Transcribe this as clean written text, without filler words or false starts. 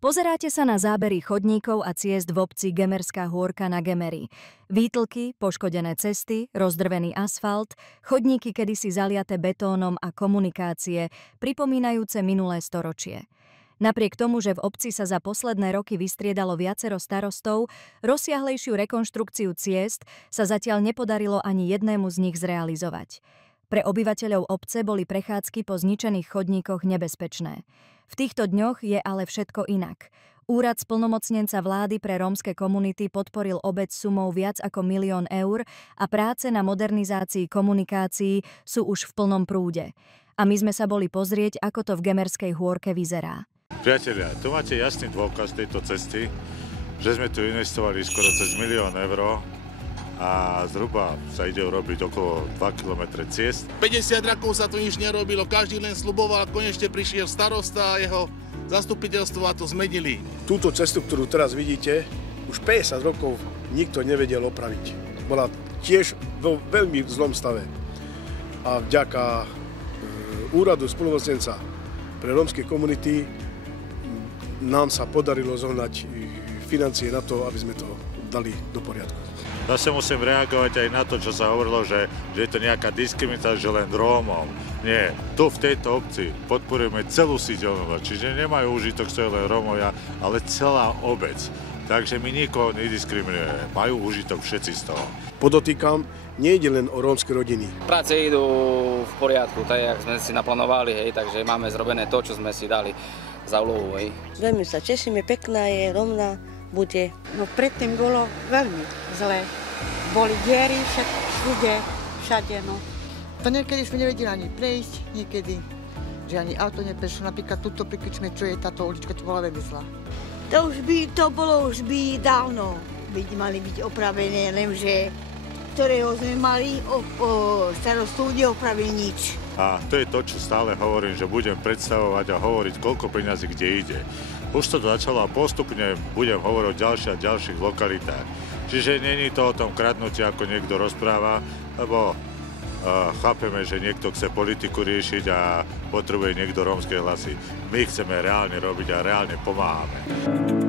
Pozeráte sa na zábery chodníkov a ciest v obci Gemerská Hôrka na Gemeri. Výtlky, poškodené cesty, rozdrvený asfalt, chodníky kedysi zaliaté betónom a komunikácie, pripomínajúce minulé storočie. Napriek tomu, že v obci sa za posledné roky vystriedalo viacero starostov, rozsiahlejšiu rekonštrukciu ciest sa zatiaľ nepodarilo ani jednému z nich zrealizovať. Pre obyvateľov obce boli prechádzky po zničených chodníkoch nebezpečné. V týchto dňoch je ale všetko inak. Úrad splnomocnenca vlády pre rómske komunity podporil obec sumou viac ako 1 000 000 eur a práce na modernizácii komunikácií sú už v plnom prúde. A my sme sa boli pozrieť, ako to v Gemerskej Hôrke vyzerá. Priatelia, tu máte jasný dôkaz tejto cesty, že sme tu investovali skoro cez 1 000 000 eur a zhruba sa ide urobiť okolo 2 km ciest. 50 rokov sa tu nič nerobilo, každý len sľuboval, konečne prišiel starosta a jeho zastupiteľstvo a to zmenili. Túto cestu, ktorú teraz vidíte, už 50 rokov nikto nevedel opraviť. Bola tiež vo veľmi zlom stave. A vďaka úradu splnomocnenca pre rómske komunity nám sa podarilo zohnať financie na to, aby sme to dali do poriadku. Zase musím reagovať aj na to, čo sa hovorilo, že je to nejaká diskriminácia, že len Rómov. Nie, tu v tejto obci podporujeme celú Siďonovo, čiže nemajú užitok len Rómovia, ale celá obec. Takže my nikoho nediskriminujeme, majú užitok všetci z toho. Podotýkam, nejde len o rómske rodiny. Práce idú v poriadku, tak jak sme si naplánovali, hej, takže máme zrobené to, čo sme si dali za úlohu. Hej. Veľmi sa tešíme, pekná je, rovná bude. No predtým bolo veľmi zle. Boli diery všade, no. To niekedy sme nevedeli ani prejsť, niekedy, že ani auto neprešlo. Napríklad tuto prikričme, čo je táto ulička, to bola veľmi zlá. To bolo už dávno, mali byť opravené, lenže ktorého sme mali, starostu neopravil nič. A to je to, čo stále hovorím, že budem predstavovať a hovoriť, koľko peňazí kde ide. Už to začalo a postupne budem hovoriť o ďalších lokalitách. Čiže není to o tom kradnutí, ako niekto rozpráva, lebo chápeme, že niekto chce politiku riešiť a potrebuje niekto rómske hlasy. My chceme reálne robiť a reálne pomáhame.